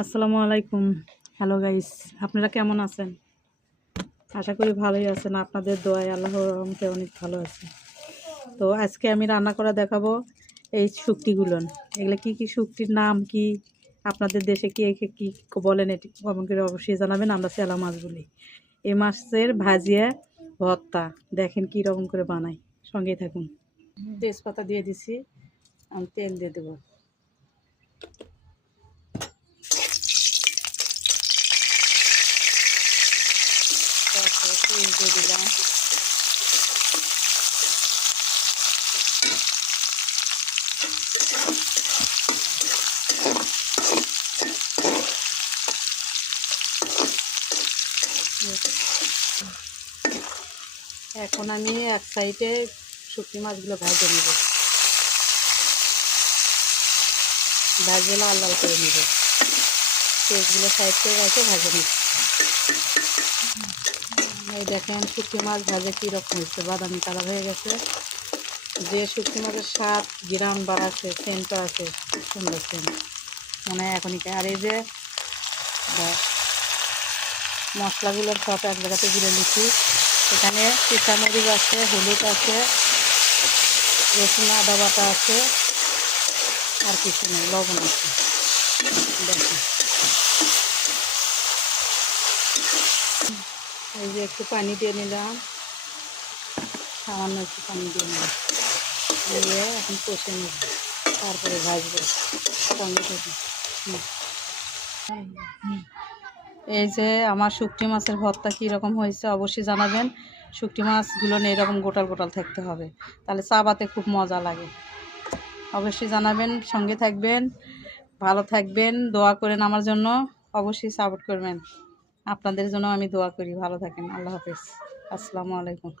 আসসালামু আলাইকুম। Hello guys, আপনারা কেমন আছেন? আশা করি ভালোই আছেন। আপনাদের দোয়ায় আল্লাহর রহমতে অনেক ভালো আছি। তো আজকে আমি রান্না করে দেখাবো এই শুটকিগুলো। এগুলো কি শুটকির নাম কি, আপনাদের দেশে কি একে কি বলেন এটি কমেন্ট করে অবশ্যই জানাবেন। আমরা চেলা মাছ বলি। এই মাছের ভাজিয়া ভর্তা দেখেন কি রকম করে বানাই, সঙ্গেই থাকুন। তেজপাতা দিয়ে দিছি, আমি তেল দিয়ে দেবো। তারপরে পেঁয়াজ দিয়ে দিলাম। এখন আমি এক সাইডে শুটকি মাছগুলো ভেজে নেব, ভেজে লাল লাল করে নেব। পেঁয়াজগুলো সাইড করে রেখে ভেজে নিচ্ছি। এই দেখেন শুটকি মাছ ভাজে কীরকম হয়েছে, বাদামি কালার হয়ে গেছে। যে শুটকি মাছের স্বাদ গ্রাম বাড়াচ্ছে, সেন্টও আছে, খুব সুন্দর সেন্ট মনে হয় এখনই। আর এই যে মশলাগুলোর সব এক জায়গাতে গুলে নিচ্ছি। এখানে কাঁচামরিচ আছে, হলুদ আছে, রসুন আদা বাটা আছে, আর কিছু নেই, লবণ আছে। দেখুন এই যে একটু পানি দিয়ে নিলাম, সামান্য একটু পানি দিয়ে নিলাম, দিয়ে এখন কষে নেব, তারপরে ভাজবো। সঙ্গে থাকুন। এই যে আমার শুটকি মাছের ভর্তা কীরকম হয়েছে অবশ্যই জানাবেন। শুটকি মাছগুলো এরকম গোটাল গোটাল থাকতে হবে, তাহলে চাবাতে খুব মজা লাগে। অবশ্যই জানাবেন, সঙ্গে থাকবেন, ভালো থাকবেন, দোয়া করেন আমার জন্য, অবশ্যই সাপোর্ট করবেন। আপনাদের জন্য আমি দোয়া করি। ভালো থাকেন, আল্লাহ হাফেজ, আসসালামু আলাইকুম।